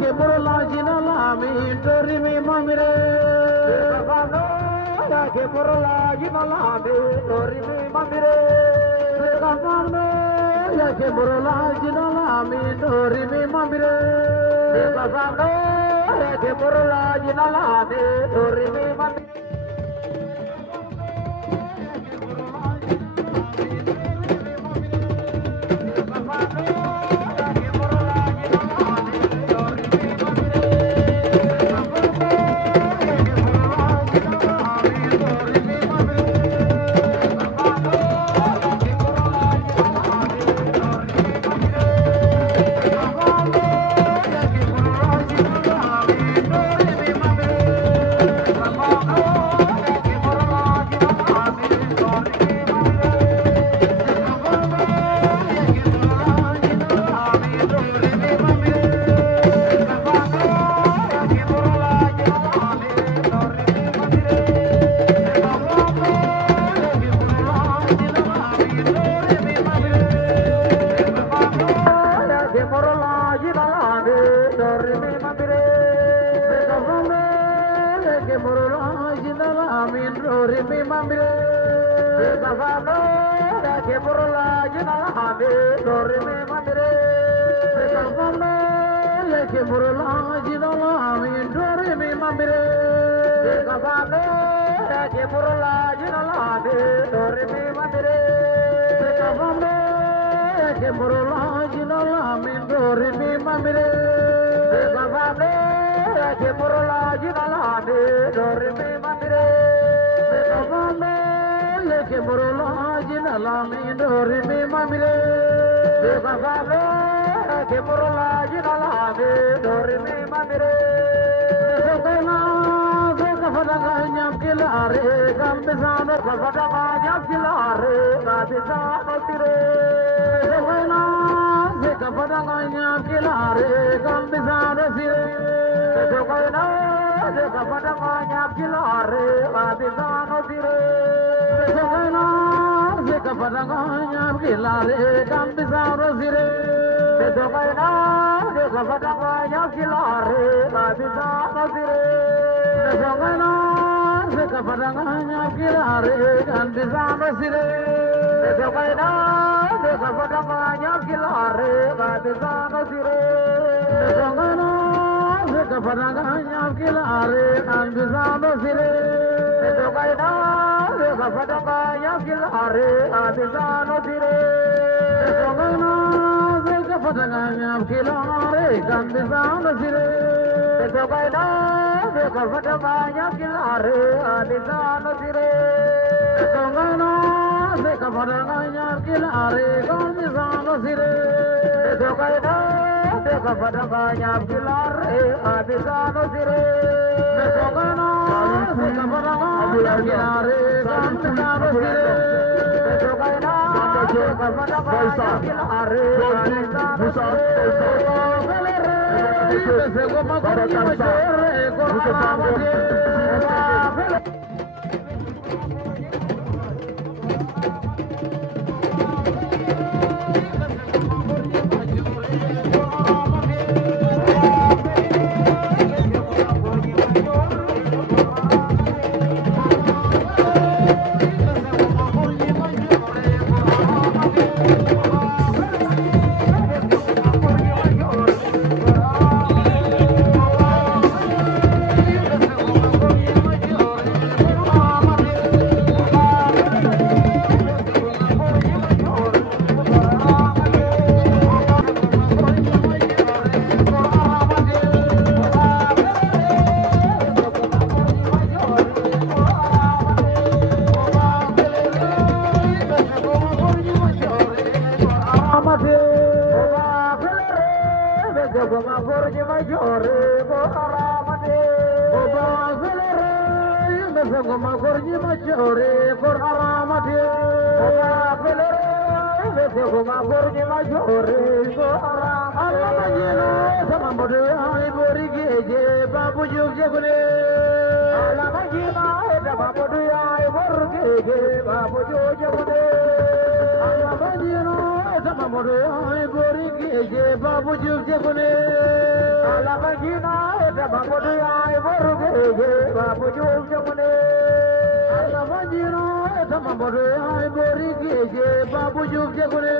ke burla jinala mi dori mi mamire Gavano ke burla jinala mi dori mi mamire Gavano ke burla jinala mi dori mi mamire Gavano ke burla jinala mi dori mi mamire Babu ay boruge babu jumne Allah majino sama bodu ay borige babu jumne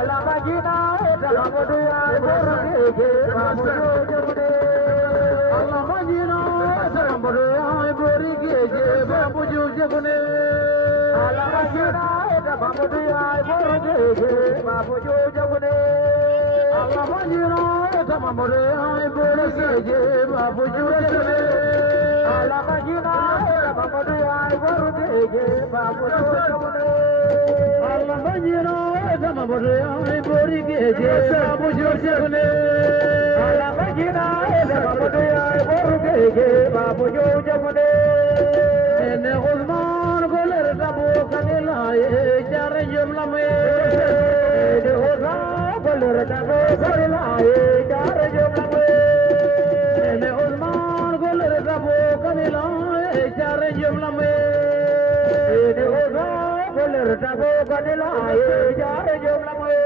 Allah majina sama bodu ay boruge babu jumne Allah majino sama bodu ay borige babu jumne Allah majina sama bodu ay boruge babu jumne Allah majino sama bodu ay borige babu jumne Allah majina sama bodu ay borige babu jumne Allah majino sama bodu ay borige babu jumne Allah majina sama bodu ay borige babu jumne ne Usman goler tabu kanilaye jar jumla me ne Usman goler tabu kanilaye jar jumla me ne Usman goler tabu kanilaye jar jumla me ne Usman goler tabu kanilaye jar jumla me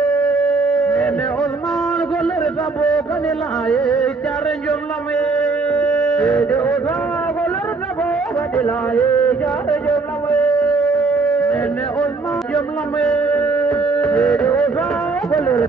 ne Usman goler tabu kanilaye jar jumla me ne Usman goler tabu kanilaye jar jumla me ne Usman jumla me ne Usman goler